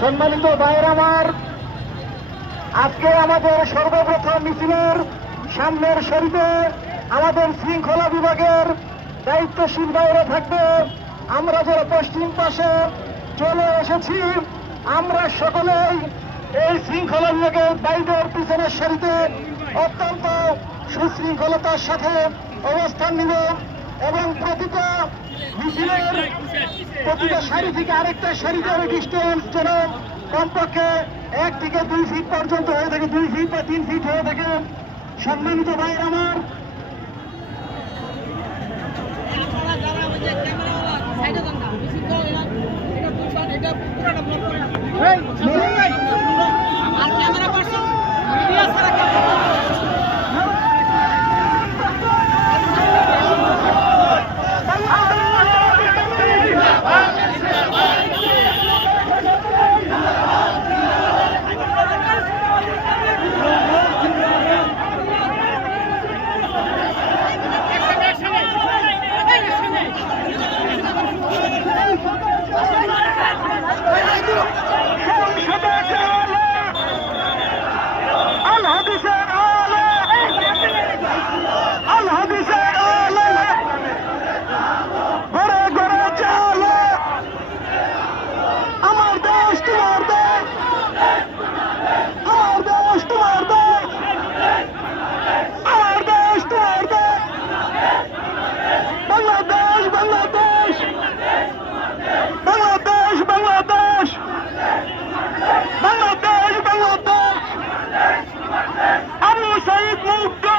সম্মানিত ভাইয়ের আমার, আজকে আমাদের সর্বপ্রথম মিছিলের সামনের শরীরে আমাদের শৃঙ্খলা বিভাগের দায়িত্বশীল বাইরে থাকবে। আমরা যারা পশ্চিম পাশে চলে এসেছি, আমরা সকলেই এই শৃঙ্খলা বিভাগের বাইরের পিছনের সারিতে অত্যন্ত সুশৃঙ্খলতার সাথে অবস্থান নিব। মিছিলের প্রতিটা সারি থেকে আরেকটা সারিতে ডিস্টেন্স যেন কমপক্ষে এক থেকে দুই ফিট পর্যন্ত হয়ে থাকে, দুই ফিট বা তিন ফিট হয়ে থাকে। সম্মানিত ভাইয়ের আমার। আপনারা Let's go!